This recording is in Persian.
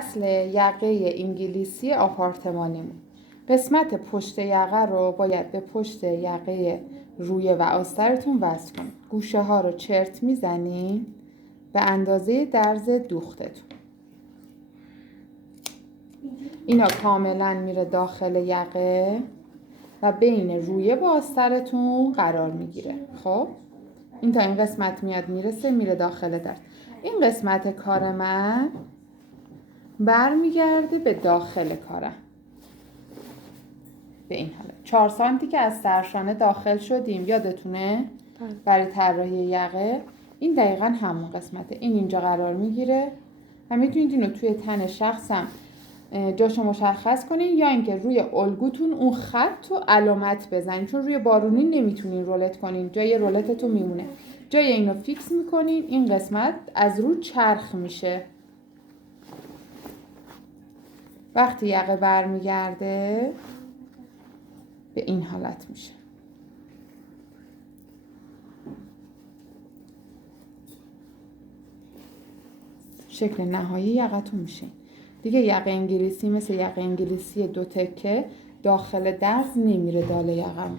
اصل یقه انگلیسی آپارتمانیمون. قسمت پشت یقه رو باید به پشت یقه رویه و آسترتون وصل کنید. گوشه ها رو چرت میزنید به اندازه درز دوختتون. اینا کاملا میره داخل یقه و بین رویه با آسترتون قرار میگیره. خب این تا این قسمت میاد میرسه میره داخل درز. این قسمت کار من برمیگرده به داخل کارم به این حالت. 4 سانتی که از سرشانه داخل شدیم یادتونه برای طراحی یقه. این دقیقا همون قسمته. این اینجا قرار میگیره و میتونید اینو توی تن شخصم جاشو مشخص کنین یا اینکه روی الگوتون اون خط و علامت بزنین، چون روی بارونی نمیتونین رولت کنین، جای رولتتون میمونه. جای اینو فیکس میکنین، این قسمت از رو چرخ میشه. وقتی یقه برمیگرده به این حالت میشه. شکل نهایی یقتون میشه. دیگه یقه انگلیسی مثل یقه انگلیسی 2 تکه داخل درز نمیره داله یقم.